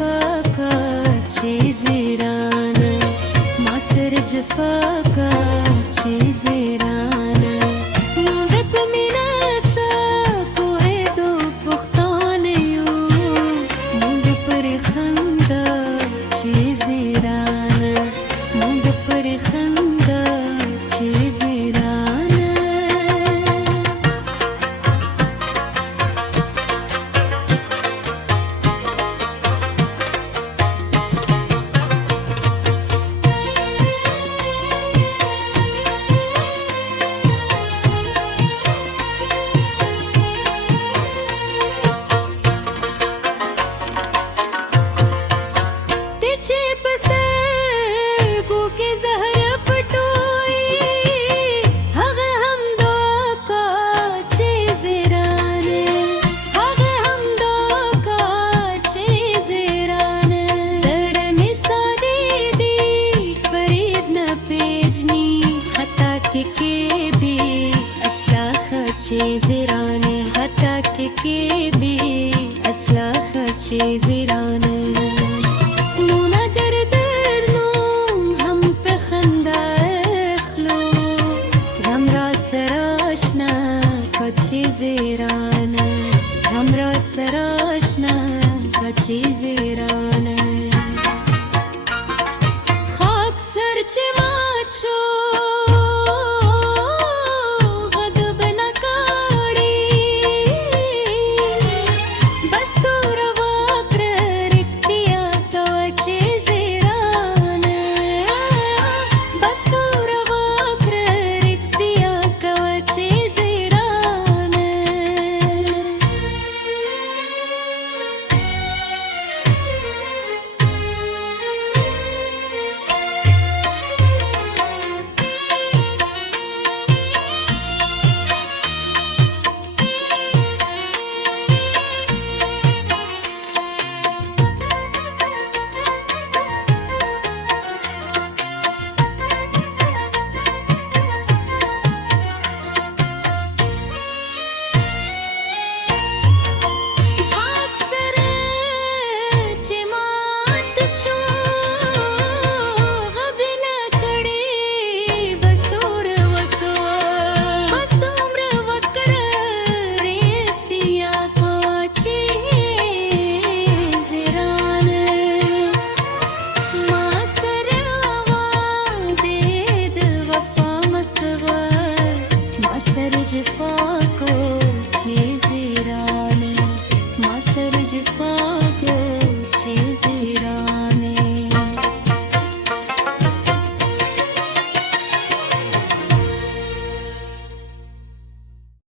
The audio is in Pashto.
جفاك شي زيرانا ما سر جفاك شي زيرانا موږ میناسا کوهدو پښتانیو موږ پر خندا شي زیرانا موږ پر خندا شي زیرانا چې پسر بوکې زهر پټوي هغه هم دوکا چې زیرانه هغه هم دوکا چې زیرانه زړه مې سادې دی فریب نه پیجني خطا کې بي اصلاح چې زیرانه خطا کې بي اصلاح چې زیرانه سراشنا کچی زیرانه همرا سراشنا کچی زیرانه خاک سر چه ماچو غضب نکاڑی بس تو روا کر رکتیا کوچی زیرانه بس تو روا کر رکتیا کوچی زیرانه جفاكو شي زيرانه ما سر جفاكو